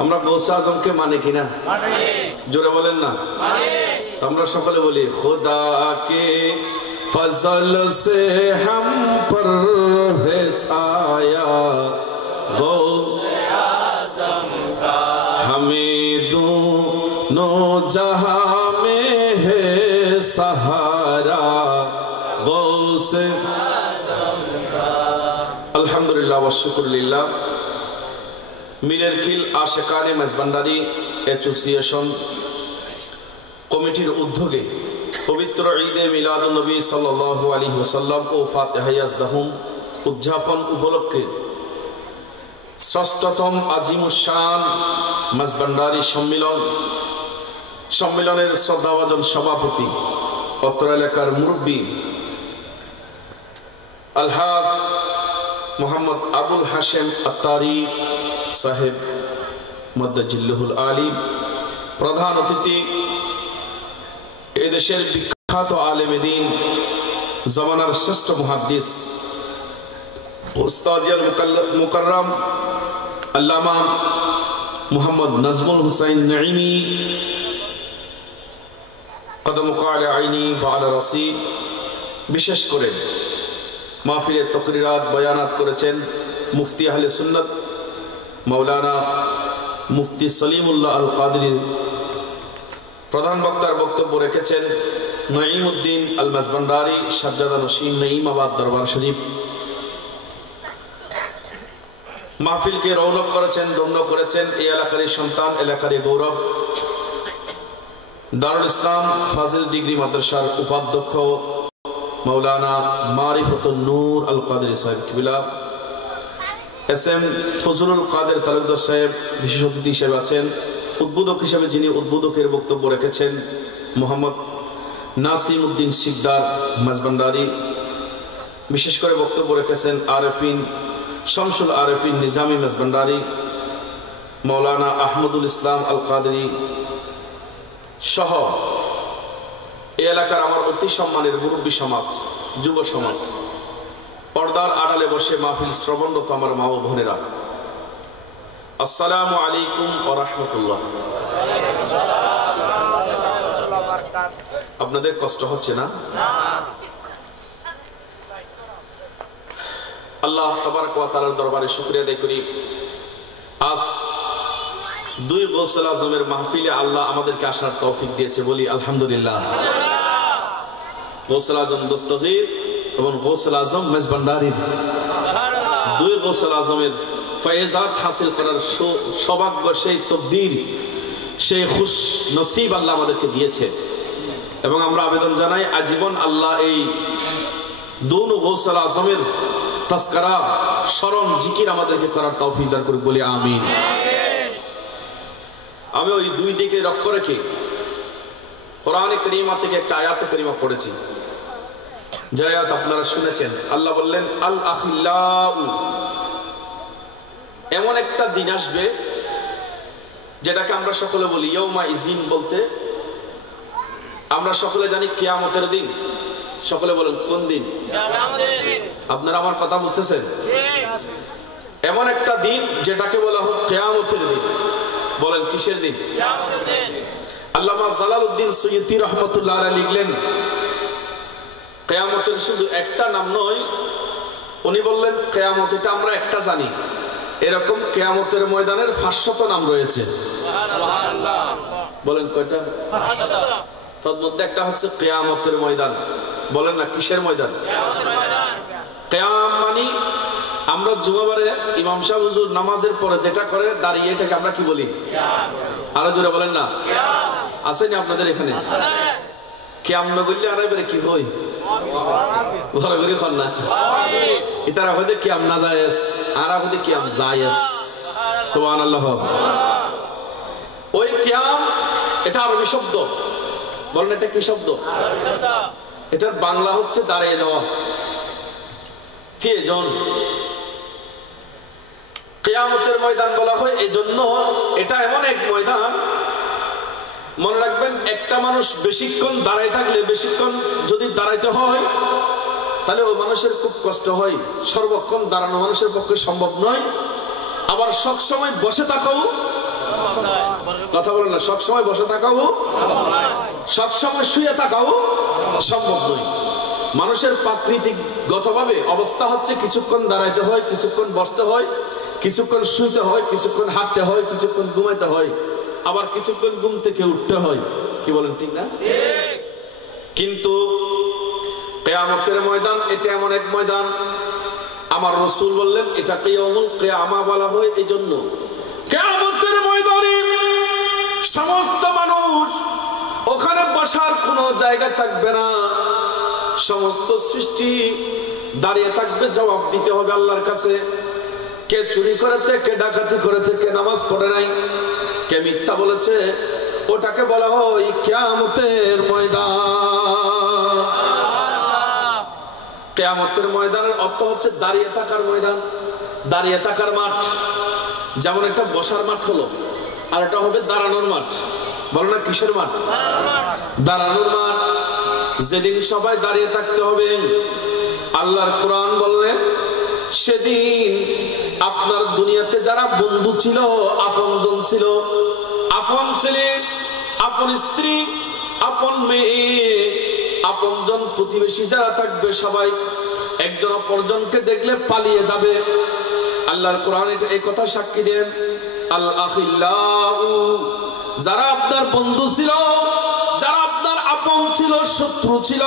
আমরা গৌসে আজমকে মানে কিনা? জোরে বলেন না। আমরা সকলে বলি খুদা কে ফজল সে হাম পর হে সায়া গৌসে আজম কা हमें दोनों जहां में है सहारा गौसे আলহামদুলিল্লাহ ওয়া শুকরুলিল্লাহ। মিরের কিল আশেকানে মেজবান্ডারি অ্যাসোসিয়েশন কমিটির উদ্যোগে পবিত্র ঈদে মিলাদুন নবী সাল্লাল্লাহু আলাইহি ওয়াসাল্লাম ও ফাতিহা ইয়াজদাহুম উদযাপন উপলক্ষে ষষ্ঠতম আজিমুশান মেজবান্ডারি সম্মেলনের শ্রদ্ধাভাজন সভাপতি অত্র এলাকার মুরব্বী আলহাজ মোহাম্মদ আবুল হাশেম আত্তারি সাহেব মদ্দাজিল্লুহুল আলিম, প্রধান অতিথি এদেশের বিখ্যাত আলেম দ্বীন জামানার শ্রেষ্ঠ মুহাদ্দিস উস্তাদ মুকাররম আল্লামা মুহাম্মদ নাজমুল হুসাইন নাঈমি কদমুকা আলা আইনি ওয়া আলা রাসি। বিশেষ করে মাহফিলের তকরিরাত বয়ানাত করেছেন মুফতি আহলে সুন্নাত মাওলানা মুফতি সলিমুল্লাহ আল কাদরি। প্রধান বক্তার বক্তব্য রেখেছেন নঈমউদ্দিন আল মেজবান্ডারি সাজ্জাদা নশীন নঈমাবাদ দরবার শরীফ। মাহফিলকে রৌনক করেছেন, ধন্য করেছেন এই এলাকারই সন্তান, এলাকারই গৌরব, দারুল ইসলাম ফাজিল ডিগ্রি মাদ্রাসার উপাধ্যক্ষ মাওলানা মারিফতুন নূর আল কাদরি সাহেব কিবলা। এসএম ফজলুল কাদের তালুকদার সাহেব বিশেষ অতিথি হিসেবে আছেন। উদ্বোধক হিসেবে যিনি উদ্বোধকের বক্তব্য রেখেছেন মোহাম্মদ নাসিম উদ্দিন সিকদার মেজবান্ডারি। বিশেষ করে বক্তব্য রেখেছেন আরেফিন শামসুল আরেফিন নিজামী মেজবান্ডারি, মাওলানা আহমদুল ইসলাম আল কাদরি সহ এই এলাকার আমার অতি সম্মানের মুরব্বী সমাজ, যুব সমাজ, পর্দার আড়ালে বসে মাহফিল শ্রবণরত আমার মা ও বোনেরা, আসসালামু আলাইকুম ওয়া রাহমাতুল্লাহ। আপনাদের কষ্ট হচ্ছে না? আল্লাহ তাবারক ওয়া তাআলার দরবারে শুকরিয়া আদায় করি, আজ দুই গৌসুল আজমের মাহফিলে আল্লাহ আমাদেরকে আসার তৌফিক দিয়েছে, বলি আলহামদুলিল্লাহ। গৌসুল আজম দস্তগীর এবং গৌসুল আজম মেজবান্ডারির দুই গৌসুল আজমের ফয়েজাত হাসিল করার সৌভাগ্য, সেই তকদীর, সেই খুশ নসিব আল্লাহ আমাদেরকে দিয়েছে। এবং আমরা আবেদন জানাই আজীবন আল্লাহ এই দুই গৌসুল আজমের তাজকিরা, স্মরণ, জিকির আমাদেরকে করার তৌফিক দান করুক, বলি আমিন। আমি ওই দুই দিকে লক্ষ্য রেখে কোরআনে কারীমা থেকে একটা আয়াত কারীমা পড়েছি, যে আয়াত আপনারা শুনেছেন। আল্লাহ বললেন আল আখিল্লাউ, এমন একটা দিন আসবে যেটাকে আমরা সকলে বলি ইয়াউমা ইজিন, বলতে আমরা সকলে জানি কিয়ামতের দিন। সকলে বলেন কোন দিন? আপনারা আমার কথা বুঝতেছেন? এমন একটা দিন যেটাকে বলা হোক কিয়ামতের দিন। বলেন কিসের দিন? আল্লামা জালালউদ্দিন সুয়ুতি রাহমাতুল্লাহ আলাইহি লিখলেন কিয়ামতের শুধু একটা নাম নয়, উনি বললেন কিয়ামত এটা আমরা একটা জানি, এরকম কিয়ামতের ময়দানের 500 নাম রয়েছে। সুবহানাল্লাহ। বলেন কয়টা? 500। তার মধ্যে একটা হচ্ছে কিয়ামতের ময়দান। বলেন না কিসের ময়দান? কিয়ামতের ময়দান। কিয়াম মানে আমরা জুমাবারে ইমাম সাহেব হুজুর নামাজের পরে যেটা করে দাঁড়িয়ে, এটাকে আমরা কি বলি? আরো জোরে বলেন না। আছেন আপনাদের এখানে? কিয়াম না বললে আর এবারে কি হই? ঘরে ঘরে খান না ইতারা হচ্ছে কিয়াম না জায়েজ, আর হচ্ছে কিয়াম জায়েজ। সুবহানাল্লাহ। ওই কিয়াম এটা আরবি শব্দ। বলেন এটা কি শব্দ? আরবি শব্দ। এটার বাংলা হচ্ছে দাঁড়িয়ে যাওয়া, থিয়েজন। কিয়ামতের ময়দান বলা হয় এই জন্য, এটা এমন এক ময়দান, মনে রাখবেন একটা মানুষ বেশিক্ষণ দাঁড়ায় থাকলে, বেশিক্ষণ যদি দাঁড়াইতে হয় তাহলে ওই মানুষের খুব কষ্ট হয়। সর্বক্ষণ দাঁড়ানো মানুষের পক্ষে সম্ভব নয়, আবার সবসময় বসে থাকাও কথা বলেন না, সবসময় বসে থাকাও, সবসময় শুয়ে থাকাও সম্ভব নয়। মানুষের প্রাকৃতিক গতভাবে অবস্থা হচ্ছে কিছুক্ষণ দাঁড়াইতে হয়, কিছুক্ষণ বসতে হয়, কিছুক্ষণ শুইতে হয়, কিছুক্ষণ হাঁটতে হয়, কিছুক্ষণ ঘুমাইতে হয়, আবার কিছুক্ষণ ঘুম থেকে উঠতে হয়। কি বলেন ঠিক না? কিন্তু কিয়ামতের ময়দান এটা এমন এক ময়দান, আমার রাসূল বললেন এটাকে ইয়াউমুল কিয়ামা বলা হয়। এই জন্য কিয়ামতের ময়দানে সমস্ত মানুষ, ওখানে বসার কোনো জায়গা থাকবে না, সমস্ত সৃষ্টি দাঁড়িয়ে থাকবে, জবাব দিতে হবে আল্লাহর কাছে। কে চুরি করেছে, কে ডাকাতি করেছে, কে নামাজ পড়ে নাই, কে মিথ্যা বলেছে, ওটাকে বলা হয় কিয়ামতের ময়দান। কিয়ামতের ময়দানের অর্থ হচ্ছে দাঁড়িয়ে থাকার ময়দান, দাঁড়িয়ে থাকার মাঠ। যেমন একটা বসার মাঠ হলো, আর এটা হবে দাঁড়ানোর মাঠ। বলো না কিসের মাঠ? দাঁড়ানোর মাঠ। যেদিন সবাই দাঁড়িয়ে থাকতে হবে, আল্লাহর কোরআন বললেন সেদিন আপনার দুনিয়াতে যারা বন্ধু ছিল, আপনজন ছিল, আপন ছেলে, আপন স্ত্রী, আপন মেয়ে, আপনজন প্রতিবেশী যারা থাকবে, সবাই একজন অপরজনকে দেখলে পালিয়ে যাবে। আল্লাহর কোরআন এটা এই কথা সাক্ষী দেন, আল আখিল্লাউ, যারা আপনার বন্ধু ছিল, যারা আপনার আপন ছিল, শত্রু ছিল,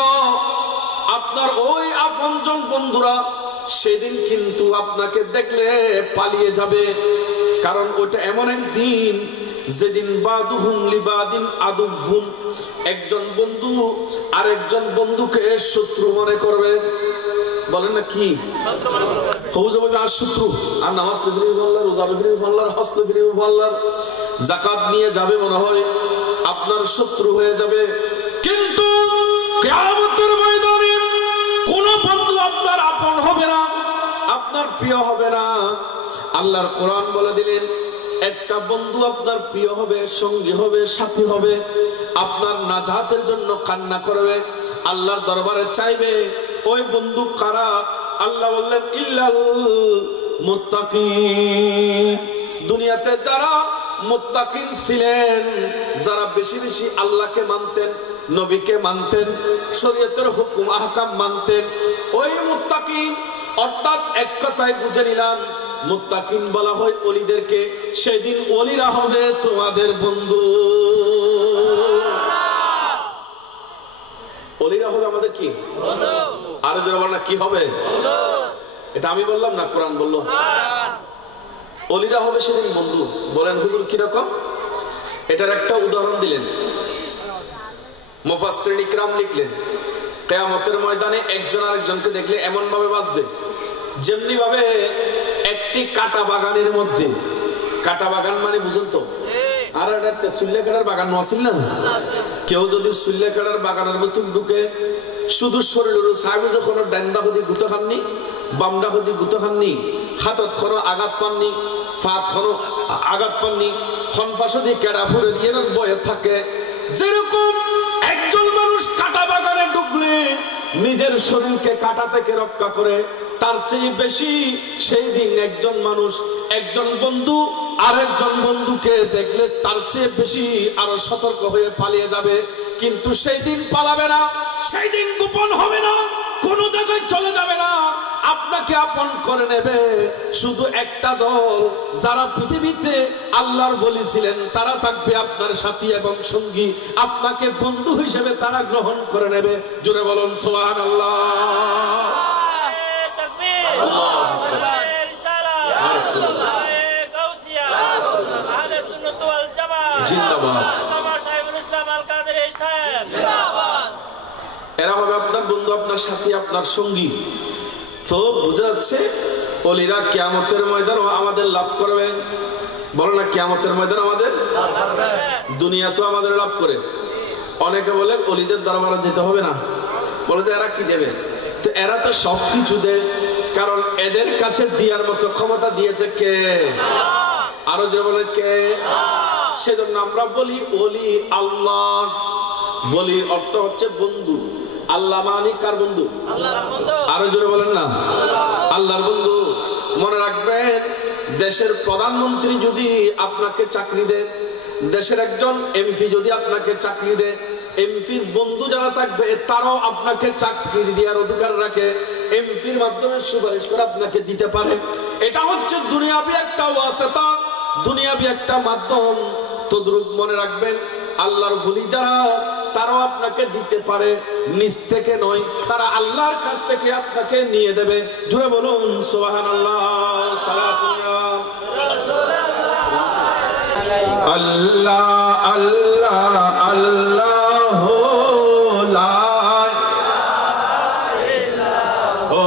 আপনার ওই আপনজন বন্ধুরা সেদিন কিন্তু আপনাকে দেখলে পালিয়ে যাবে। কারণ ওটা এমন এক দিন যেদিন বাদুহুম লিবাদিন আদুবুন, একজন বন্ধু আরেকজন বন্ধুকে শত্রু মনে করবে। বলেন না কি? আর শত্রু, আর নামাজ রোজা হস্ত যাকাত নিয়ে যাবে, মনে হয় আপনার শত্রু হয়ে যাবে। কিন্তু কিয়ামতের ময়দানে কোন বন্ধু আপনার আপন হবে না, আপনার প্রিয় হবে না। আল্লাহর কোরআন বলে দিলেন একটা বন্ধু আপনার প্রিয় হবে, সঙ্গী হবে, সাথী হবে, আপনার নাজাতের জন্য কান্না করবে, আল্লাহর দরবারে চাইবে। ওই বন্ধু কারা? আল্লাহ বললেন ইল্লাল মুত্তাকিন। দুনিয়াতে যারা মুত্তাকিন ছিলেন, যারা বেশি বেশি আল্লাহকে মানতেন, নবীকে মানতেন, শরীয়তের হুকুম আহকাম মানতেন, ওই মুত্তাকিন, অর্থাৎ এক কথায় বুঝে নিলাম মুত্তাকিন বলা হয় ওলিদেরকে। সেদিন ওলিরা হবে তোমাদের বন্ধু, ওলিরা হবে আমাদের কি বন্ধু। আরো যারা বলেন কি হবে বন্ধু? এটা আমি বললাম না, কোরআন বললো। ওলিরা হবে সেদিন বন্ধু। বলেন হুজুর কিরকম? এটার একটা উদাহরণ দিলেন, মুফাসসিরিন ইকরাম লিখলেন কিয়ামতের ময়দানে একজন আরেকজনকে দেখলে এমন ভাবে বাঁচবে যেমনি ভাবে একটি কাটা বাগানের মধ্যে, কাটা বাগান মানে বুঝুন তো, আর একটা সুল্লে কাটার বাগান আছিল না, কেউ যদি সুল্লে কাটার বাগানের মধ্যে ঢুকে শুধু শরীরের সাহেব যখন ডান্ডা হদি গুতো খাননি, বামডা হদি গুতো খাননি, হাতত কোনো আঘাত পাননি, ফাত কোনো আঘাত পাননি, খনফাসদি কেডা ফুরে নিয়ে বয়ে থাকে। যেরকম একজন মানুষ কাটা বাগানে ঢুকলে নিজের শরীরকে কাটা থেকে রক্ষা করে, তার চেয়ে বেশি সেই দিন একজন মানুষ, একজন বন্ধু আরেকজন বন্ধুকে দেখলে তার চেয়ে বেশি আরো সতর্ক হয়ে পালিয়ে যাবে। কিন্তু সেই দিন পালাবে না, সেই দিন গোপন হবে না, কোন জায়গায় চলে যাবে না, আপনাকে আপন করে নেবে। শুধু একটা দল, যারা পৃথিবীতে আল্লাহর ওলি ছিলেন, তারা থাকবে আপনার সাথী এবং সঙ্গী, আপনাকে বন্ধু হিসেবে তারা গ্রহণ করে নেবে। জোরে বলুন সুবহানাল্লাহ। এরা হবে আপনার বন্ধু, আপনার সাথী, আপনার সঙ্গী। তো বোঝা যাচ্ছে ওলিরা কিয়ামতের ময়দান আমাদের লাভ করবে। বলো না কিয়ামতের ময়দান আমাদের, দুনিয়া তো আমাদের লাভ করে। অনেকে বলে ওলিদের দরবারে যেতে হবে না, বলে যে এরা কি দেবে? তো এরা তো সবকিছু দেয়, কারণ এদের কাছে দেওয়ার মতো ক্ষমতা দিয়েছে কে? আরো যে বলে কে? সেজন্য আমরা বলি ওলি আল্লাহ। ওলির অর্থ হচ্ছে বন্ধু। আল্লাহ মানে কার বন্ধু? আল্লাহর বন্ধু। আরো জোরে বলেন না, আল্লাহর বন্ধু। মনে রাখবেন, দেশের প্রধানমন্ত্রী যদি আপনাকে চাকরি দেয়, দেশের একজন এমপি যদি আপনাকে চাকরি দেয়, এমপির বন্ধু যারা থাকবে তারাও আপনাকে চাকরি দেওয়ার অধিকার রাখে, এমপির মাধ্যমে সুপারিশ করে আপনাকে দিতে পারে। এটা হচ্ছে দুনিয়াবি একটা ওয়াসিতা, দুনিয়াবি একটা মাধ্যম। তদ্রুপ মনে রাখবেন, আল্লাহর ওলি যারা, তারাও আপনাকে দিতে পারে, নিজ থেকে নয়, তারা আল্লাহর কাছ থেকে আপনাকে নিয়ে দেবে। জুড়ে বলুন সুবহানাল্লাহ। আল্লাহ আল্লাহ আল্লাহ লা ইলাহা ও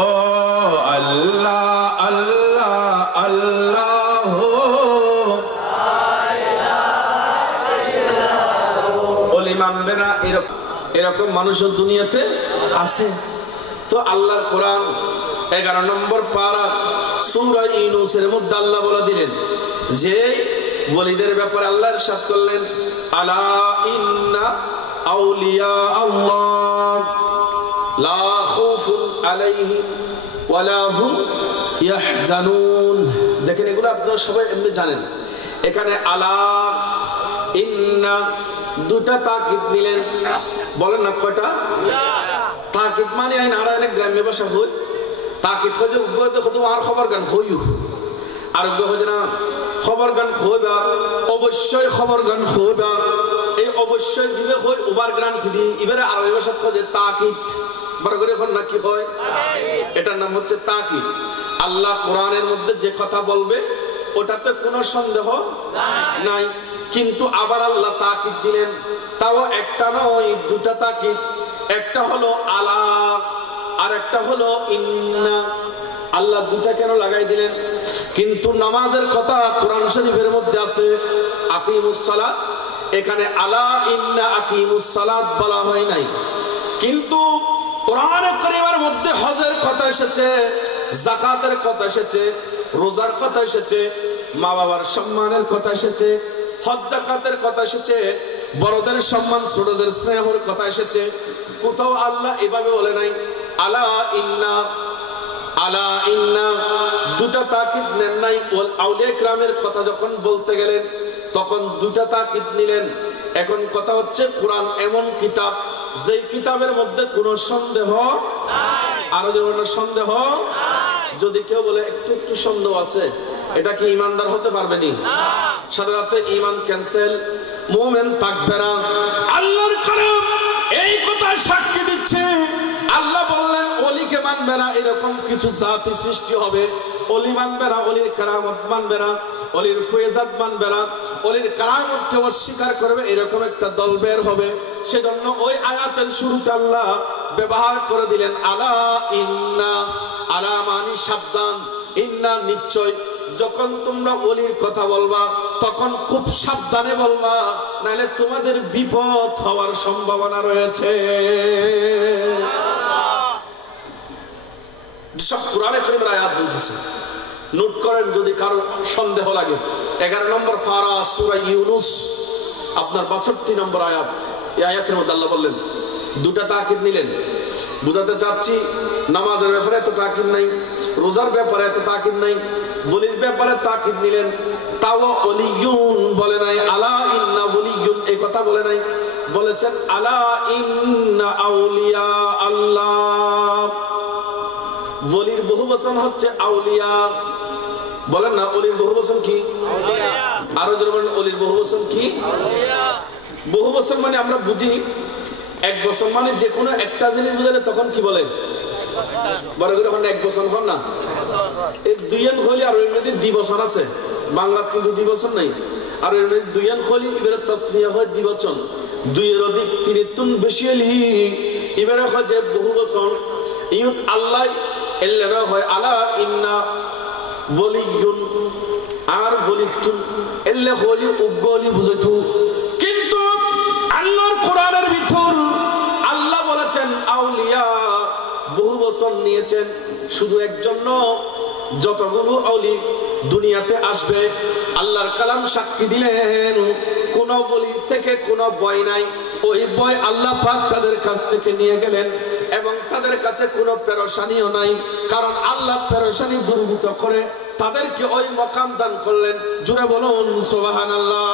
আল্লাহ আল্লাহ আল্লাহ বলি মানবে না? এরকম মানুষের দুনিয়াতে আছে। তো আল্লাহর কোরআন 11 নম্বর পারা সূরা ইউনূসের মধ্যে আল্লাহ বলে দিলেন যে ওলিদের ব্যাপারে আল্লাহ ইরশাদ করলেন, আলা ইন্না আউলিয়া আল্লাহ লা খাউফুন আলাইহিম ওয়ালা হুম ইয়াহজানুন। দেখেন, এগুলো আপনারা সবাই এমনি জানেন। এখানে আলা ইন্না দুটা তাকিদ নিলেন, বলেন না কয়টা? তাকিদ মানে আইন নারায়ণের গ্রাম্য ভাষা হই তাকিদ হয় যে উগ্র দেখো তোমার খবর গান হইউ, আর উগ্র হয় না খবর গান হইবা, অবশ্যই খবর গান হইবা। এই অবশ্যই জিবে হই ওভার গ্রান্টি দি এবারে আরবি ভাষা খোঁজে তাকিদ, বড় করে এখন না কি হয়, এটার নাম হচ্ছে তাকিদ। আল্লাহ কোরআনের মধ্যে যে কথা বলবে ওটাতে কোনো সন্দেহ নাই, কিন্তু আবার আল্লাহ তাকিদ দিলেন, তাও একটা নয়, দুটা তাকিদ। একটা হলো আলা আর একটা হলো ইন্না। আল্লাহ দুটা কেন লাগাই দিলেন? কিন্তু নামাজের কথা কোরআন শরীফের মধ্যে আছে আকিমুস সালাত, এখানে আলা ইন্না আকিমুস সালাত বলা হয় নাই। কিন্তু কোরআনে কারীমের মধ্যে হজের কথা এসেছে, যাকাতের কথা এসেছে, রোজার কথা এসেছে, মা বাবার সম্মানের কথা এসেছে, হজ যাকাতের কথা এসেছে, বড়দের সম্মান ছোটদের স্নেহের কথা এসেছে। কোথাও আল্লাহ এভাবে বলে নাই আলা ইন্না, আলা ইন্না দুটা তাকিদ নেন নাই। আউলিয়া কিরামের কথা যখন বলতে গেলেন তখন দুটা তাকিদ নিলেন। এখন কথা হচ্ছে, কোরআন এমন কিতাব যেই কিতাবের মধ্যে কোনো সন্দেহ নাই। আরো যেমন সন্দেহ নাই। যদি কেউ বলে একটু একটু সন্দেহ আছে, এটা কি ইমানদার হতে পারবে না? সাথে সাথে ইমান ক্যান্সেল, মুমিন থাকবে না। আল্লাহর কালাম এই কথা সাক্ষী দিচ্ছে। আল্লাহ বললেন ওলিকে মানবে না, এরকম কিছু জাতি সৃষ্টি হবে। ওলি মানবে না, ওলির কারামত মানবে না, ওলির ফয়েজাত মানবে না, ওলির কারামতকে অস্বীকার করবে, এরকম একটা দল বের হবে। সেজন্য ওই আয়াতের শুরুতে আল্লাহ ব্যবহার করে দিলেন আলা ইন্না। আলা মানে সাবধান, ইন্না নিশ্চয়। যখন তোমরা ওলির কথা বলবা তখন খুব সাবধানে বলবা, নাহলে তোমাদের বিপদ হওয়ার সম্ভাবনা রয়েছে। সব কোরআনে কারীমের আয়াত বলতেছে, নোট করেন যদি কারো সন্দেহ লাগে। 11 নম্বর পারা সূরা ইউনূস আপনার 62 নম্বর আয়াত। এই আয়াতের মধ্যে আল্লাহ বললেন, দুটা তাকিদ নিলেন। বুঝাতে চাচ্ছি, নামাজের ব্যাপারে এত তাকিদ নাই, রোজার ব্যাপারে এত তাকিদ নাই, ওলির ব্যাপারে তাকিদ নিলেন। তাও ওলিয়ুন বলে নাই, আলা ইন্না ওলিয়ুন এই কথা বলে নাই, বলেছেন আলা ইন্না আউলিয়া আল্লাহ। ওলির বহুবচন হচ্ছে আউলিয়া। বলেন না ওলির বহুবচন কি? আউলিয়া। আরো জোরে বলেন ওলির বহুবচন কি? আউলিয়া। বহুবচন মানে আমরা বুঝি এক বছর, মানে যে কোনো একটা জিনিস বুঝালে তখন কি বলে? বড় করে এখন এক বছর হন না, এই দুইয়ান হলি আর ওই মধ্যে দ্বিবচন আছে। বাংলাতে কিন্তু দ্বিবচন নাই। আর ওই মধ্যে দুইয়ান হলি এবারে তাসনিয়া হয় দ্বিবচন, দুইয়ের অধিক তিনের তুন বেশি হলি এবারে হয় যে বহুবচন। ইউত আল্লাহ এল্লেরা হয় আলা ইন্না ওলিয়ুন আর ওলিতুন এল্লে হলি উগলি বুঝাইতু। কিন্তু আল্লাহর কোরআনের ভিতর আল্লাহ বলেছেন আউলিয়া, বহু বছর নিয়েছেন শুধু একজন, যতগুলো আউলি দুনিয়াতে আসবে। আল্লাহর কালাম সাক্ষী দিলেন কোন বলির থেকে কোনো ভয় নাই। ওই ভয় আল্লাহ পাক তাদের কাছ থেকে নিয়ে গেলেন এবং তাদের কাছে কোনো পেরেশানিও নাই, কারণ আল্লাহ পেরেশানি দূরীভূত করে তাদেরকে ওই মাকাম দান করলেন। জুড়ে বলুন সুবহানাল্লাহ।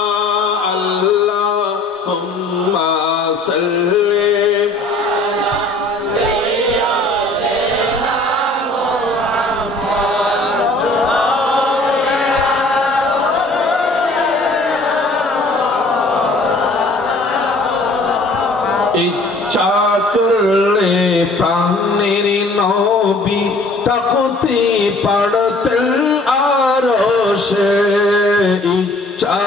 আল্লাহুম্মা সাল্লি ইচ্ছা করলে প্রাণের নবী তাকতে পারতেন আরশে, ইচ্ছা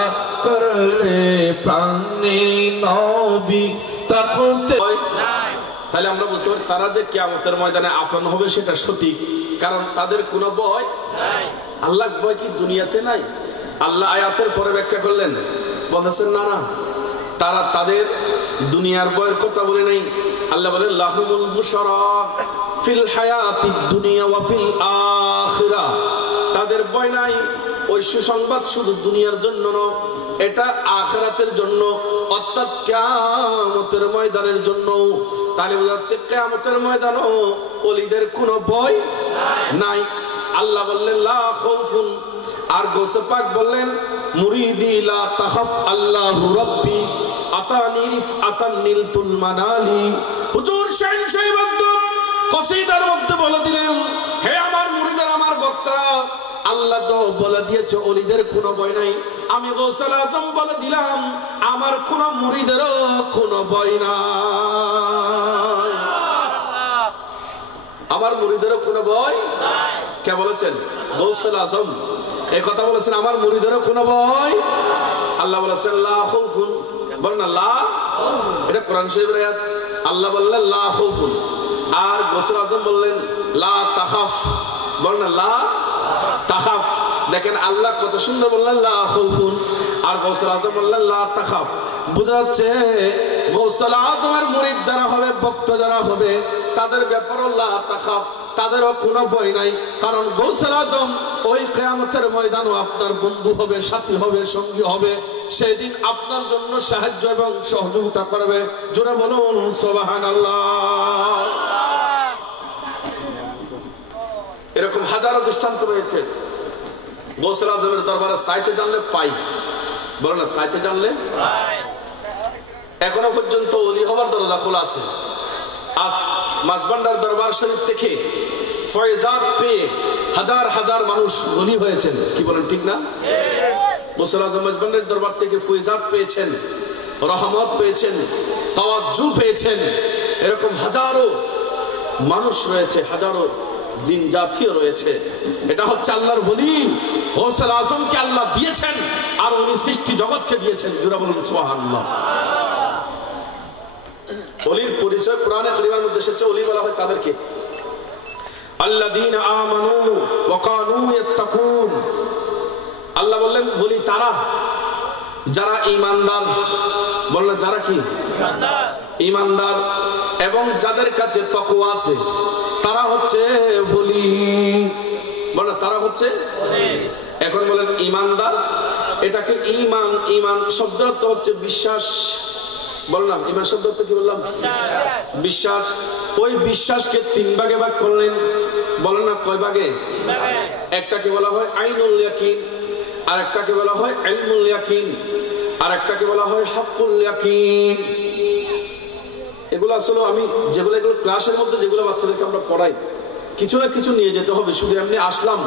করলে প্রাণের নবী তাকতে। তাহলে আমরা বুঝতে পারি তারা যে কিয়ামতের ময়দানে আফন হবে সেটা সঠিক, কারণ তাদের কোনো ভয় নাই। আল্লাহ ভয় কি দুনিয়াতে নাই? আল্লাহ আয়াতের পরে ব্যাখ্যা করলেন, বলেছেন না না তারা তাদের দুনিয়ার ভয়ের কথা বলে নাই। আল্লাহ বলেন লাহুমুল বুশরা ফিল হায়াতিদ দুনিয়া ওয়া ফিল আখিরাহ। তাদের ভয় নাই, ওই সুসংবাদ শুধু দুনিয়ার জন্য না, এটা আখিরাতের জন্য, অর্থাৎ কিয়ামতের ময়দানের জন্য। তাহলে বোঝা যাচ্ছে কিয়ামতের ময়দানও ওলিদের কোনো ভয় নাই। আল্লাহ বললেন লা খাউফুন, আর গোসে পাক বললেন মুরিদি লা তাখাফ আল্লাহু রাব্বি আতানি রিফআতান নিলতুল মানালি। হুজুর শাহী বক্তব্য কসিদার মধ্যে বলে দিলেন, হে আমার মুরিদরা, আমার ভক্তরা, আল্লাহ তো বলে দিয়েছে ওলিদের কোনো ভয় নাই। আমি গৌসুল আজম বলে দিলাম আমার কোন মুরিদেরও কোনো ভয় নাই। আমার মুরিদেরও কোনো ভয় নাই। কে বলেছেন? গৌসুল আজম এই কথা বলেছেন, আমার মুরিদেরও কোনো ভয়। আল্লাহ বলেছেন লা খাউফুন, বলেন না লা, এটা কোরআন শরীফের আয়াত। আল্লাহ বললেন লা খাউফুন, আর গৌসুল আজম বললেন লা তাখাফ, বলেন না লা তাখাফ। দেখেন আল্লাহ কত সুন্দর বললেন লা খাউফুন, আর গৌসুল আজম বললেন লা তাখাফ। বোঝা যাচ্ছে গৌসুল আজমের মুরিদ যারা হবে, ভক্ত যারা হবে, তাদের ব্যাপারে লা তাখাফ, তাদেরও কোনো ভয় নাই, কারণ গৌসুল আজম ওই কিয়ামতের ময়দানও আপনার বন্ধু হবে, সাথী হবে, সঙ্গী হবে। সেদিন আপনার জন্য সাহায্য এবং সহযোগিতা করবে। জোরে বলুন সুবহানাল্লাহ। এরকম হাজারো দৃষ্টান্ত রয়েছে। গৌসুল আজমের দরবারে সাইতে জানলে পাই, বলো না সাইতে জানলে পাই। এখনো পর্যন্ত ওলি হবার দরজা খোলা আছে। আজ মাঝবান্ডার দরবার শরীফ থেকে ফয়জাত পেয়ে হাজার হাজার মানুষ ওলি হয়েছেন। কি বলেন, ঠিক না? গৌসুল আজম মাঝবান্ডার দরবার থেকে ফয়জাত পেয়েছেন, রহমত পেয়েছেন, তাওয়াজ্জু পেয়েছেন। এরকম হাজারো মানুষ রয়েছে, হাজারো জিন জাতীয় রয়েছে। এটা হচ্ছে আল্লাহর ওলি। গৌসুল আজমকে আল্লাহ দিয়েছেন আর উনি সৃষ্টি জগৎকে দিয়েছেন। জোরে বলুন সুবহানাল্লাহ। ওলির পরিচয় কোরআনে কারীমের মধ্যে এসেছে। ওলি বলা হয় তাদেরকে আল্লাযীনা আমানু ওয়া কানু ইয়াত্তাকুন। আল্লাহ বললেন ওলি তারা যারা ঈমানদার, বললেন যারা কি ঈমানদার, এবং যাদের কাছে তাকওয়া আছে, তারা হচ্ছে ওলি। বলেন তারা হচ্ছে ওলি। এখন বলেন ঈমানদার, এটাকে ঈমান, ঈমান শব্দের অর্থ হচ্ছে বিশ্বাস। বললাম ঈমান শব্দ অর্থ কি বললাম? বিশ্বাস। ওই বিশ্বাসকে তিন ভাগে ভাগ করলেন। বলেন না কয় ভাগে? একটাকে বলা হয় আইনুল ইয়াকিন, আর একটাকে বলা হয় ইলমুল ইয়াকিন, আর একটাকে বলা হয় হাক্কুল ইয়াকিন। এগুলো আসলে আমি যেগুলো এগুলো ক্লাসের মধ্যে যেগুলো বাচ্চাদেরকে আমরা পড়াই, কিছু না কিছু নিয়ে যেতে হবে। শুধু এমনি আসলাম,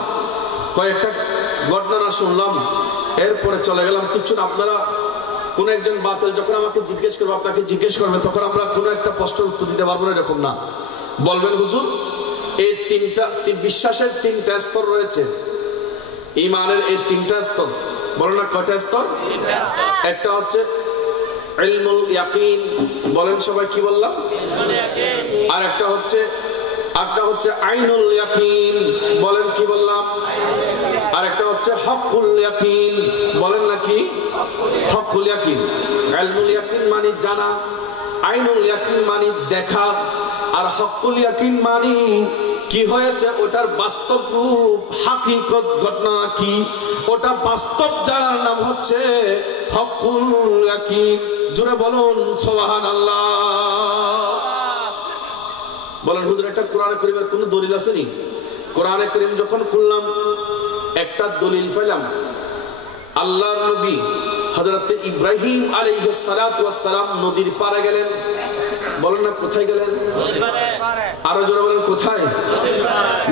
কয়েকটা ঘটনা শুনলাম, এরপরে চলে গেলাম, কিছু না। আপনারা কোন একজন বাতিল যখন আমাকে জিজ্ঞেস করবে, আপনাকে জিজ্ঞেস করবে, তখন আমরা কোনো একটা প্রশ্নের উত্তর দিতে পারবো না, এরকম না। বলবেন হুজুর এই তিনটা বিশ্বাসের তিনটা স্তর রয়েছে, ঈমানের এই তিনটা স্তর। বলেন না কয়টা স্তর? একটা হচ্ছে ইলমুল ইয়াকিন, বলেন সবাই কি বললাম? আর একটা হচ্ছে আইনুল ইয়াকিন, বলেন কি বললাম? আর একটা হচ্ছে হকুল ইয়াকিন, বলেন নাকি? হকুল ইয়াকিন। ইলমুল ইয়াকিন মানে জানা, আইনুল ইয়াকিন মানে দেখা, আর হকুল ইয়াকিন মানে কি হয়েছে, ওটার বাস্তব রূপ হাকিকত ঘটনা কি, ওটা বাস্তব জানার নাম হচ্ছে হকুল ইয়াকিন। জোরে বলুন সুবহানাল্লাহ। বলেন হুজুর একটা কোরআনে কারীমের কোন দলিল আছে নি? কোরআনে কারীম যখন খুললাম একটা দলিল পেলাম, আল্লাহর নবী হযরত ইব্রাহিম আলাইহিস সালাতু ওয়াস সালাম নদীর পারে গেলেন। বলেন না কোথায় গেলেন? আরো জোরে বলেন কোথায়?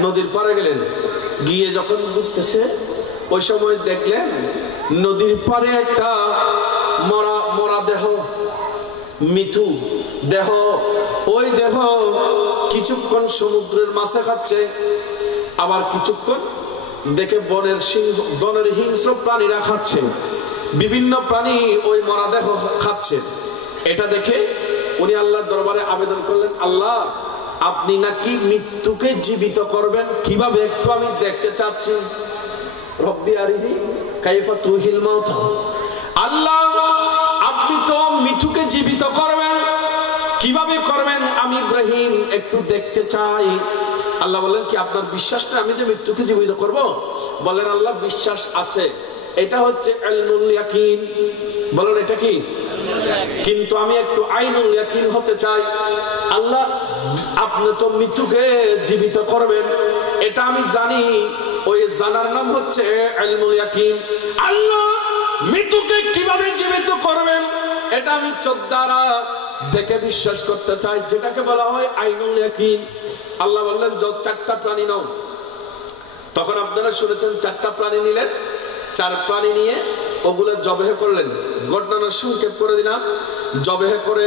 নদীর পারে গেলেন। গিয়ে যখন ঘুরতেছে ওই সময় দেখলেন নদীর পারে একটা মরা দেহ, মৃত্যু দেহ। ওই দেহ কিছুক্ষণ সমুদ্রের মাছে খাচ্ছে, আবার কিছুক্ষণ দেখে বনের হিংস্র প্রাণীরা খাচ্ছে, বিভিন্ন প্রাণী ওই মরা দেহ খাচ্ছে। এটা দেখে উনি আল্লাহর দরবারে আবেদন করলেন, আল্লাহ আপনি নাকি মৃত্যুকে জীবিত করবেন, কিভাবে একটু আমি দেখতে চাচ্ছি। রব্বি আরিনি কাইফা তুহিল মাউতা, আল্লাহ আপনি তো মৃত্যুকে জীবিত করবেন, কিভাবে করবেন আমি ইব্রাহিম একটু দেখতে চাই। আল্লাহ বললেন কি আপনার বিশ্বাস না আমি যে মৃত্যুকে জীবিত করব? বলেন আল্লাহ বিশ্বাস আছে, এটা হচ্ছে ইলমুল ইয়াকিন। বলেন এটা কি? কিন্তু আমি একটু আইনুল ইয়াকিন হতে চাই। আল্লাহ আপনি তো মৃত্যুকে জীবিত করবেন, এটা আমি জানি, ওই জানার নাম হচ্ছে ইলমুল ইয়াকিন। আল্লাহ মৃত্যুকে কিভাবে জীবিত করবেন এটা আমি চোখ দ্বারা দেখে বিশ্বাস করতে চাই, যেটাকে বলা হয় আইনুল ইয়াকিন। আল্লাহ বললেন চারটা প্রাণী নাও। তখন আপনারা শুনেছেন চারটা প্রাণী নিলেন, 4 প্রাণী নিয়ে ওগুলো জবেহ করলেন। ঘটনার সংক্ষেপ করে দিলাম। জবেহ করে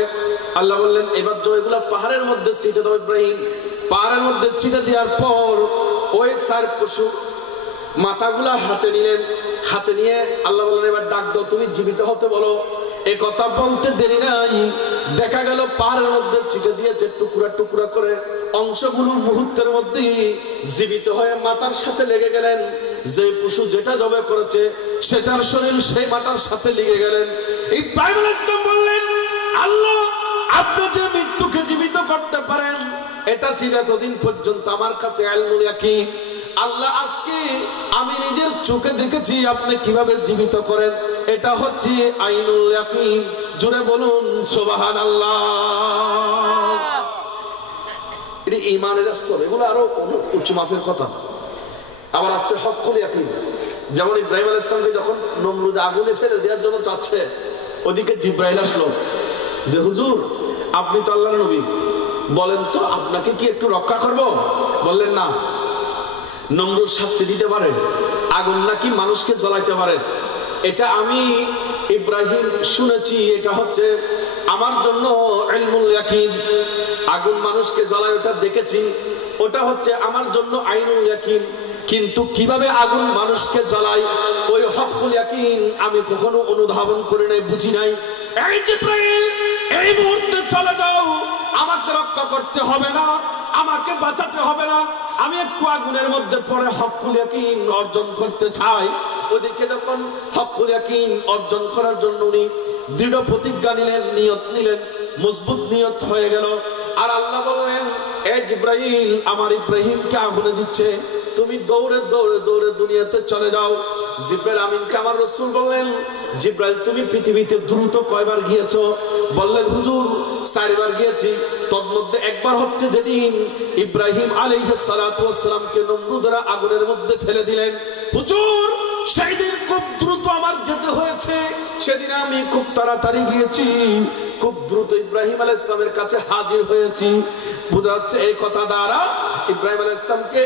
আল্লাহ বললেন এবার জয়গুলো পাহাড়ের মধ্যে ছিটে দাও ইব্রাহিম। পাহাড়ের মধ্যে ছিটে দেওয়ার পর ওই 4 পশু মাথাগুলা হাতে নিলেন। হাতে নিয়ে আল্লাহ বললেন এবার ডাক দাও, তুমি জীবিত হতে বলো। এই কথা বলতে দেরি নাই, দেখা গেল পাহাড়ের মধ্যে ছিটে দিয়েছে টুকরা টুকরা করে, অংশগুলো মুহূর্তের মধ্যে জীবিত হয়ে মাথার সাথে লেগে গেলেন। যে পশু যেটা জবে করেছে সেটার শরীর সেই মাথার সাথে লেগে গেলেন। ইব্রাহিম আলাইহিস সালাম বললেন আল্লাহ আপনি যে মৃত্যুকে জীবিত করতে পারেন এটা ছিল এতদিন পর্যন্ত আমার কাছে ইলমুল ইয়াকিন। আল্লাহ আজকে আমি নিজের চোখে দেখেছি আপনি কিভাবে জীবিত করেন, এটা হচ্ছে আইনুল ইয়াকিন। জোরে বলুন সুবহানাল্লাহ। এটা ঈমানের স্তর, এগুলো আরো উচ্চ মাপের কথা। আবার আছে হকুল ইয়াকিন। যেমন ইব্রাহিম আলাইহিস সালামকে যখন নমরুদ আগুনে ফেলে দেওয়ার জন্য চাচ্ছে, ওদিকে জিবরাইল আসলো যে হুজুর আপনি তো আল্লাহর নবী, বলেন তো আপনাকে কি একটু রক্ষা করব? বললেন না, নমরুদ শাস্তি দিতে পারে, আগুন নাকি মানুষকে জ্বালাইতে পারে, এটা আমি ইব্রাহিম শুনেছি, এটা হচ্ছে আমার জন্য ইলমুল ইয়াকিন। আগুন মানুষকে জ্বালায় ওটা দেখেছি, ওটা হচ্ছে আমার জন্য আইনুল ইয়াকিন। কিন্তু কিভাবে আগুন মানুষকে জ্বালায় ওই হকুল ইয়াকিন আমি কখনো অনুধাবন করে নাই, বুঝি নাই। এই জিবরাইল এই মুহূর্তে চলে যাও, আমাকে রক্ষা করতে হবে না, আমাকে বাঁচাতে হবে না, আমি একটু আগুনের মধ্যে পড়ে হকুল ইয়াকিন অর্জন করতে চাই। ওদিকে যখন হকুল ইয়াকিন অর্জন করার জন্য উনি দৃঢ় প্রতিজ্ঞা নিলেন, নিয়ত নিলেন, মজবুত নিয়ত হয়ে গেল। আর আল্লাহ বললেন এ জিবরাইল আমার ইব্রাহিমকে আগুনে দিচ্ছে, তুমি দৌড়ে দৌড়ে দৌড়ে দুনিয়াতে চলে যাও। জিবরাইল আমিনকে আমার রাসূল বললেন জিবরাইল তুমি পৃথিবীতে দ্রুত কয়বার গিয়েছো? বললেন হুজুর 4 বার গিয়েছি। তন্মধ্যে একবার হচ্ছে যেদিন ইব্রাহিম আলাইহিস সালাতু ওয়াস সালামকে নমরুদরা আগুনের মধ্যে ফেলে দিলেন। হুজুর সেই দিন খুব দ্রুত আমার যেতে হয়েছে, সেদিন আমি খুব তাড়াতাড়ি গিয়েছি, খুব দ্রুত ইব্রাহিম আলাইহিস সালামের কাছে হাজির হয়েছি। বোঝা যাচ্ছে এই কথা দ্বারা ইব্রাহিম আলাইহিস সালামকে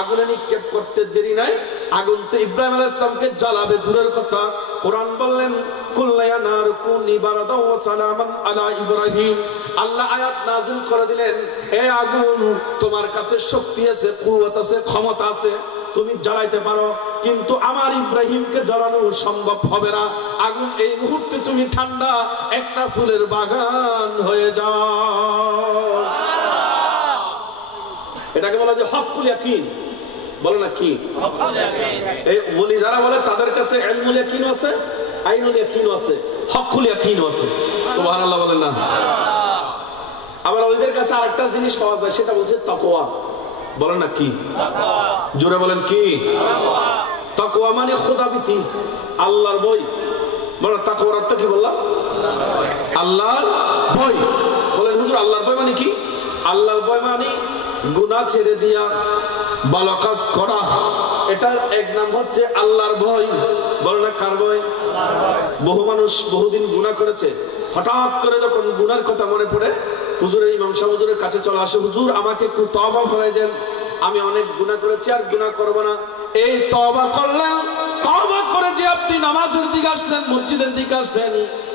আগুনে নিক্ষেপ করতে দেরি নাই। আগুন তো ইব্রাহিম আলাইহিস সালামকে জ্বালাবে দূরের কথা, কোরআন বললেন কুল্লা ইয়া নারু কুনি বারাদাও ওয়া সালামান আলা ইব্রাহিম। আল্লাহ আয়াত নাযিল করে দিলেন এ আগুন তোমার কাছে শক্তি আছে, কুওয়াত আছে, ক্ষমতা আছে, তুমি জ্বালাইতে পারো, কিন্তু আমার ইব্রাহিমকে জ্বালানো সম্ভব হবে না। আগুন এই মুহূর্তে তুমি ঠান্ডা একটা ফুলের বাগান হয়ে যাও। এটাকে বলা যে হকুল ইয়াকিন। বলে না কি এই ওলি যারা বলে তাদের কাছে ইলমুল ইয়াকিন আছে, আইনুল ইয়াকিন আছে, হকুল ইয়াকিন আছে। সুবহানাল্লাহ বলেন না। আবার ওলিদের কাছে আরেকটা জিনিস পাওয়া যায়, সেটা বলছে তাকওয়া। বলেন না কি? জোরে বলেন কি? তাকওয়া মানে খোদাভীতি, আল্লাহর ভয়। বলেন তাকওয়ার অর্থ কি বললাম? আল্লাহর ভয়। বলেন হুজুর আল্লাহর ভয় মানে কি? আল্লাহর ভয় মানে গুনাহ ছেড়ে দিয়া ভালো কাজ করা, এটার এক নাম হচ্ছে আল্লাহর ভয়। বলেন না কার ভয়? বহু মানুষ বহুদিন গুনাহ করেছে, হঠাৎ করে যখন গুনার কথা মনে পড়ে হুজুরের ইমাম সাহেব হুজুরের কাছে চলে আসে, হুজুর আমাকে একটু তওবা ফরাই দেন, আমি অনেক গুনাহ করেছি আর গুনাহ করব না। এই তওবা করলেন, তওবা করে যে আপনি নামাজের দিকে আসলেন, মসজিদের দিকে আসলেন,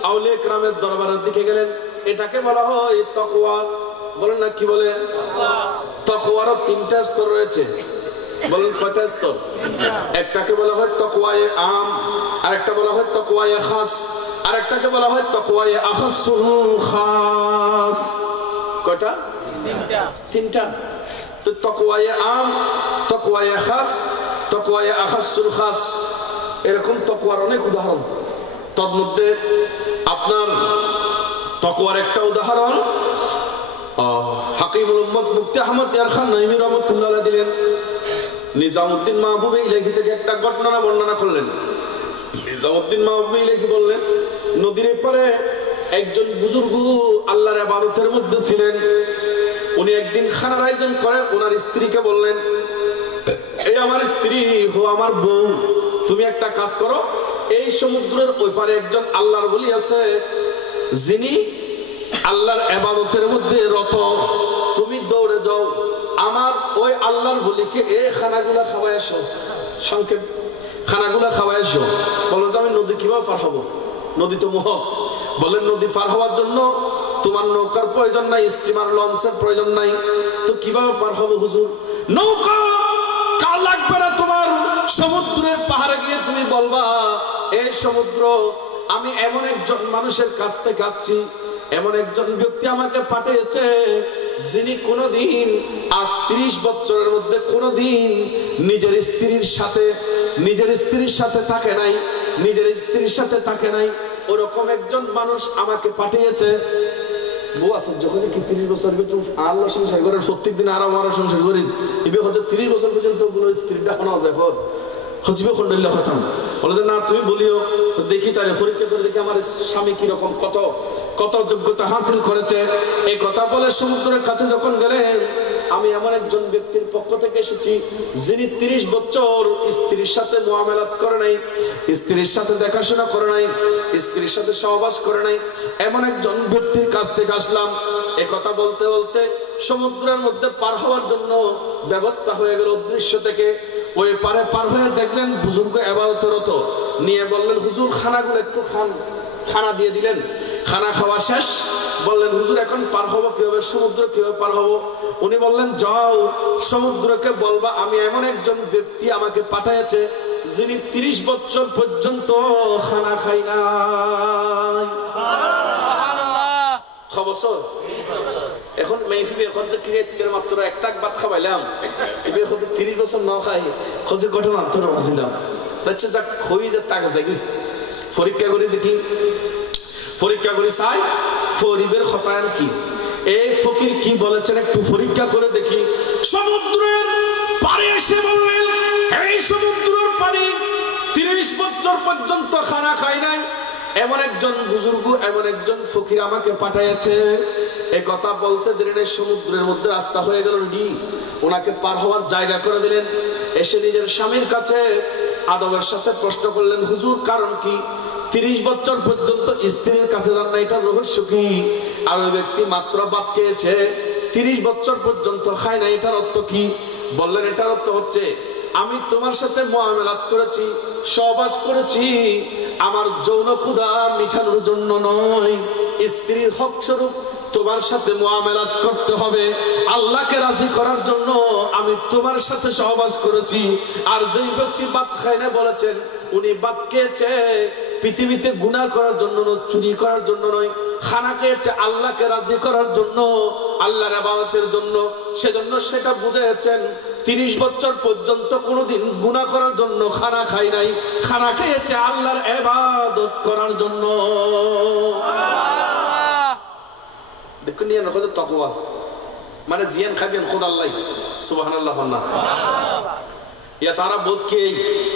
আউলিয়া কেরামের দরবারের দিকে গেলেন, এটাকে বলা হয় তাকওয়া। বলেন না কি বলে? তাকওয়ারও তিনটা স্তর রয়েছে। বলেন কয়টা স্তর? একটাকে বলা হয় তাকওয়ায়ে আম, আরেকটা বলা হয় তাকওয়ায়ে খাস, আরেকটাকে বলা হয় তাকওয়ায়ে আখাসুল খাস। কয়টা? তিনটা। তো তাকওয়ায়ে আম, তাকওয়ায়ে খাস, তাকওয়ায়ে আখাসুল খাস, এরকম তাকওয়ার অনেক উদাহরণ। তার মধ্যে আপনার তাকওয়ার একটা উদাহরণ হাকিমুল উম্মত মুফতি আহমদ ইয়ার খান নাইমি রাহমাতুল্লাহ আলাইহি দিলেন। নিজামউদ্দিন মাহবুব ইলাহি থেকে একটা ঘটনা বর্ণনা করলেন। নিজামউদ্দিন মাহবুব ইলাহি বললেন, নদীর পারে একজন বুজুর্গ আল্লাহর ইবাদতের মধ্যে ছিলেন। উনি একদিন খানার আয়োজন করে ওনার স্ত্রীকে বললেন, এই আমার স্ত্রী হো আমার বউ, তুমি একটা কাজ করো, এই সমুদ্রের ওই পারে একজন আল্লাহর ওলি আছে যিনি আল্লাহর ইবাদতের মধ্যে রত, তুমি দৌড়ে যাও, আমার ওই আল্লাহর ওলিকে এই খানাগুলা খাওয়াই আসো, সংক্ষেপ খানাগুলা খাওয়াই আসো। বললো যে আমি নদী কিভাবে পার হবো? নদী তো মহৎ। বললেন নদী পার হওয়ার জন্য তোমার নৌকার প্রয়োজন নাই, স্টিমার লঞ্চের প্রয়োজন নাই, তো কিভাবে পার হবো হুজুর? নৌকা কাল লাগবে না তোমার, সমুদ্রের পাহাড়ে গিয়ে তুমি বলবা, এই সমুদ্র আমি এমন একজন মানুষের কাছ থেকে আসছি, এমন একজন ব্যক্তি আমাকে পাঠিয়েছে যিনি কোনদিন আজ 30 বছরের মধ্যে কোনদিন নিজের স্ত্রীর সাথে থাকে নাই, নিজের স্ত্রীর সাথে থাকে নাই, ওরকম একজন মানুষ আমাকে পাঠিয়েছে। বউ আছে যখন কি 30 বছর ভিতর আল্লাহ সংসার করে, প্রত্যেক দিন আরাম আরাম সংসার করি, এবার হচ্ছে 30 বছর পর্যন্ত স্ত্রীটা শোনা যায় পর হজিবে খন্ডের কথা বলে যে না তুমি বলিও দেখি, তাহলে পরীক্ষা করে দেখি আমার স্বামী কিরকম, কত যোগ্যতা হাসিল করেছে। এই কথা বলে সমুদ্রের কাছে যখন গেলেন, আমি এমন একজন ব্যক্তির পক্ষ থেকে এসেছি যিনি 30 বছর স্ত্রীর সাথে মুআমালাত করে নাই, স্ত্রীর সাথে দেখাশোনা করে নাই, স্ত্রীর সাথে সহবাস করে নাই, এমন একজন ব্যক্তির কাছ থেকে আসলাম। এই কথা বলতে বলতে সমুদ্রের মধ্যে পার হওয়ার জন্য ব্যবস্থা হয়ে গেল দৃশ্য থেকে। ওই পারে পার হয়ে দেখলেন বুজুর্গ ইবাদতরত, নিয়ে বললেন হুজুর খানাগুলো একটু খান, খানা দিয়ে দিলেন। খানা খাওয়া শেষ, বললেন হুজুর এখন পার হবো কিভাবে, সমুদ্র কিভাবে পার হবো? উনি বললেন যাও সমুদ্রকে বলবা আমি এমন একজন ব্যক্তি আমাকে পাঠিয়েছে যিনি 30 বছর পর্যন্ত খানা খাই নাই। বছর এখন মেহফিল এখন যে ক্রিয়েটের মাত্র একটা ভাত খাওয়াইলাম, এবার 30 বছর না খাই খোঁজে ঘটনা তো বুঝলাম। তাচ্ছে যাক হই যে টাকা যাই পরীক্ষা করে দেখি, পরীক্ষা করে চাই ফরিবের খতায়ন কি, এই ফকির কি বলেছেন একটু পরীক্ষা করে দেখি। সমুদ্রের পারে এসে বললেন, এই সমুদ্রের পানি 30 বছর পর্যন্ত খানা খাই নাই, এমন একজন বুজুর্গ এমন একজন ফকির আমাকে পাঠাইছে। এই কথা বলতে দেরি নেই, সমুদ্রের মধ্যে রাস্তা হয়ে গেল রেডি, ওনাকে পার হওয়ার জায়গা করে দিলেন। এসে নিজের স্বামীর কাছে আদবের সাথে প্রশ্ন করলেন, হুজুর কারণ কি? 30 বছর পর্যন্ত স্ত্রীর কাছে যান না, এটার রহস্য কি? আর ওই ব্যক্তি মাত্র ভাত খেয়েছে, 30 বছর পর্যন্ত খায় না, এটার অর্থ কি? বললেন এটার অর্থ হচ্ছে আমি তোমার সাথে মুআমালাত করেছি, সহবাস করেছি, আমার যৌন ক্ষুধা মিটানোর জন্য নয়, স্ত্রীর হক স্বরূপ তোমার সাথে মুআমালাত করতে হবে, আল্লাহকে রাজি করার জন্য আমি তোমার সাথে সহবাস করেছি। আর যেই ব্যক্তি ভাত খায় না বলেছেন, উনি ভাত খেয়েছে পৃথিবীতে গুনাহ করার জন্য নয়, চুরি করার জন্য নয়, খানা খেয়েছে আল্লাহকে রাজি করার জন্য, আল্লাহর ইবাদতের জন্য। সেজন্য সেটা বুঝেছেন 30 বছর পর্যন্ত কোনোদিন গুনাহ করার জন্য খানা খাই নাই, খানা খেয়েছে আল্লাহর ইবাদত করার জন্য। দেখুন নিয়ে রাখো তাকওয়া, মানে জিয়ান খাবেন খোদাল্লাহ সুবহানাল্লাহ না ইয়া তারা বোধ কে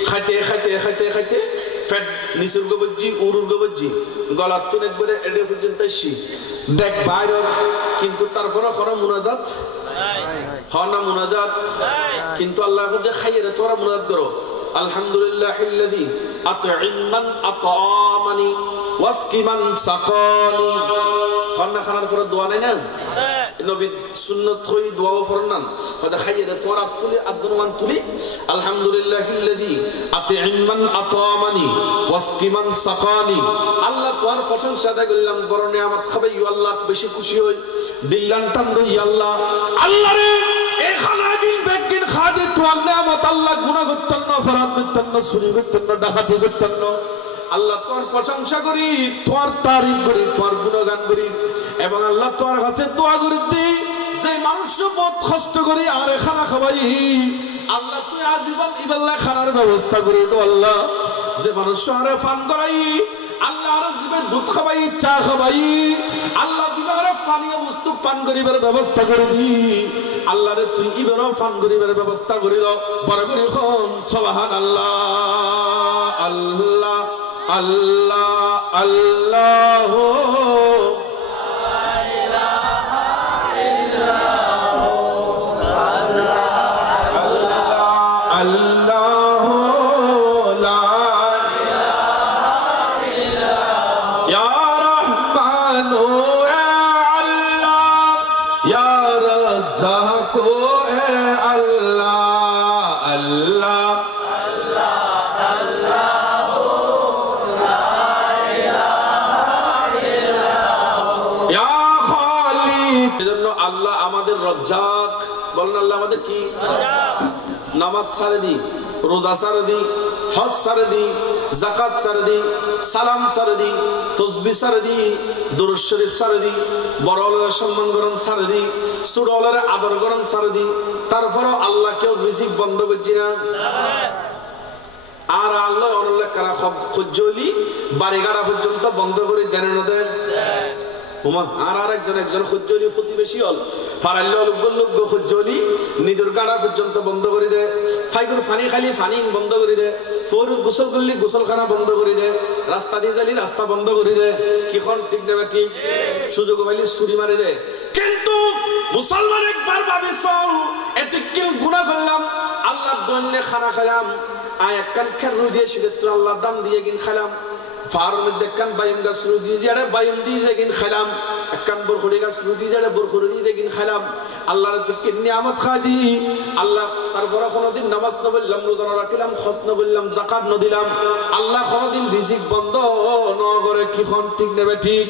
খাইতে খাইতে খাইতে খাইতে ফ্যাট নিচুর গোবজ্জি উরুর গোবজ্জি গলার তুন একবারে এডে পর্যন্ত আসি দেখ বাইরে কিন্তু তারপরে কোনো মুনাজাত হয় না মুনাজাত কিন্তু আল্লাহ যে খাইয়ে তোরা মুনাজাত করো আলহামদুলিল্লাহিল্লাযী আত'ইমান আত'আমানি ওয়াসকিমান সাকানি খানা খানার পরে দোয়া নাই না নবী সুন্নাত কই দোয়াও ফরনান হযা খাইয়ে তোরা তুলি আদরমান তুলি আলহামদুলিল্লাহিল্লাযী আত'ইমান আত'আমানি ওয়াসকিমান সাকানি আল্লাহ তোর প্রশংসা আদায় করলাম বড় নিয়ামত খাবাই আল্লাহ বেশি খুশি হই দিল্লান টান রই আল্লাহ আল্লাহ রে এই খানাগিন বেগিন খাদি তো নিয়ামত আল্লাহ গুনাহ করতেন না ফরাত করতেন না চুরি করতেন না ডাকাতি করতেন না আল্লাহ তোর প্রশংসা করি তোর তারিফ করি তোর গুণগান করি এবং আল্লাহ তোর কাছে দোয়া করি দিই যে মানুষ বহুত কষ্ট করি আর খানা খাওয়াই আল্লাহ তুই আজীবন ইবাল্লাহ খানার ব্যবস্থা করি তো আল্লাহ যে মানুষ আরে ফান করাই আল্লাহ আর জীবন দুধ খাওয়াই চা খাওয়াই আল্লাহ জীবনে পানীয় বস্তু পান করিবার ব্যবস্থা করে দি আল্লাহ রে তুই ইবারও পান করিবার ব্যবস্থা করে দাও বড় করে কোন সুবহানাল্লাহ আল্লাহ আল্লাহ আল্লাহ রজ্জাক বলেন আল্লাহ আমাদের কি নামাজ ছাড়ে দি রোজা ছাড়ে দি হজ ছাড়ে দি যাকাত ছাড়ে দি সালাম ছাড়ে দি তাসবিহ ছাড়ে দি দুরূদ শরীফ ছাড়ে দি বড়ওয়ালার সম্মান করণ ছাড়ে দি ছোটওয়ালার আদর করণ ছাড়ে দি তারপরেও আল্লাহ কেউ রিজিক বন্ধ করছি না আর আল্লাহ অনল্লাহ কারা খুঁজলি বাড়ি গাড়া পর্যন্ত বন্ধ করে দেন না দেন আর একজন খুজ্জলি প্রতিবেশী হল ফারাইল লোক খুজ্জলি নিজের গাড়া পর্যন্ত বন্ধ করে দেয় ফাইকুর ফানি খালি ফানি বন্ধ করে দেয় ফরুদ গোসল করলি গোসলখানা বন্ধ করে দেয় রাস্তা দিয়ে যালি রাস্তা বন্ধ করে দেয় কিখন ঠিক দেবে ঠিক সুযোগ পাইলি ছুরি মারি দেয় কিন্তু মুসলমান একবার ভাবিস এতে কি গুনাহ করলাম আল্লাহর দন্নে খানা খেলাম আয় একখান খেরু দিয়ে সেটা তো আল্লাহর দাম দিয়ে কিন খেলাম ফারুল দেখকান বাইম গাছ রুদি যারে বাইম দি যেগিন খাইলাম একখান বরখুরি গাছ রুদি যারে বরখুরি দি দেগিন খাইলাম আল্লাহর দিকে নিয়ামত খাজি আল্লাহ তারপর কোনদিন নামাজ ন বললাম রোজা রাখলাম হজ ন বললাম যাকাত ন দিলাম আল্লাহ কোনদিন রিজিক বন্ধ ন করে কি কোন ঠিক নেবে ঠিক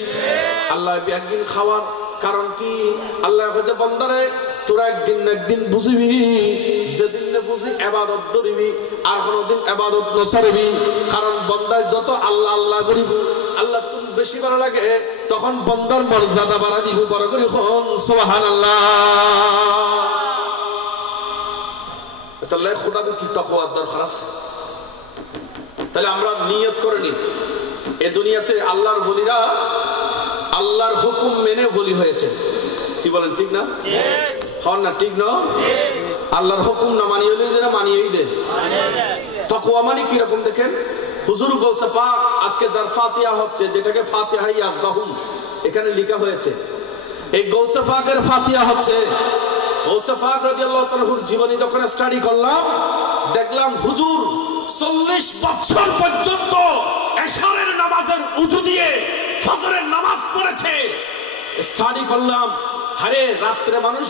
আল্লাহ একদিন খাওয়ার কারণ কি আল্লাহ কইছে বান্দারে তোরা একদিন না একদিন বুঝিবি যেদিন না বুঝি ইবাদত করিবি আর কোনদিন ইবাদত ন ছাড়বি কারণ বান্দায় যত আল্লাহ আল্লাহ করিব আল্লাহ তুমি বেশি ভালো লাগে তখন বান্দার মর্যাদা বাড়া দিব বড় করে কোন সুবহানাল্লাহ তাহলে খোদা কি তাকওয়ার দরকার আছে তাহলে আমরা নিয়ত করে নি এই দুনিয়াতে আল্লাহর ওলিরা আল্লাহর হুকুম মেনে ওলি হয়েছে কি বলেন ঠিক না হন না ঠিক না আল্লাহর হুকুম না মানিয়ে লই দেনা মানিয়েই দে তাকওয়া মানে কি রকম দেখেন হুজুর গৌসে পাক আজকে যার ফাতিহা হচ্ছে যেটাকে ফাতিহা ইয়াজদাহুম এখানে লেখা হয়েছে এই গৌসে পাকের ফাতিহা হচ্ছে গৌসে পাক রাদিয়াল্লাহু তাআলার জীবনী যখন স্টাডি করলাম দেখলাম হুজুর 40 বছর পর্যন্ত এশারের নামাজের উজু দিয়ে ফজরের নামাজ পড়েছে স্টাডি করলাম আরে রাতে মানুষ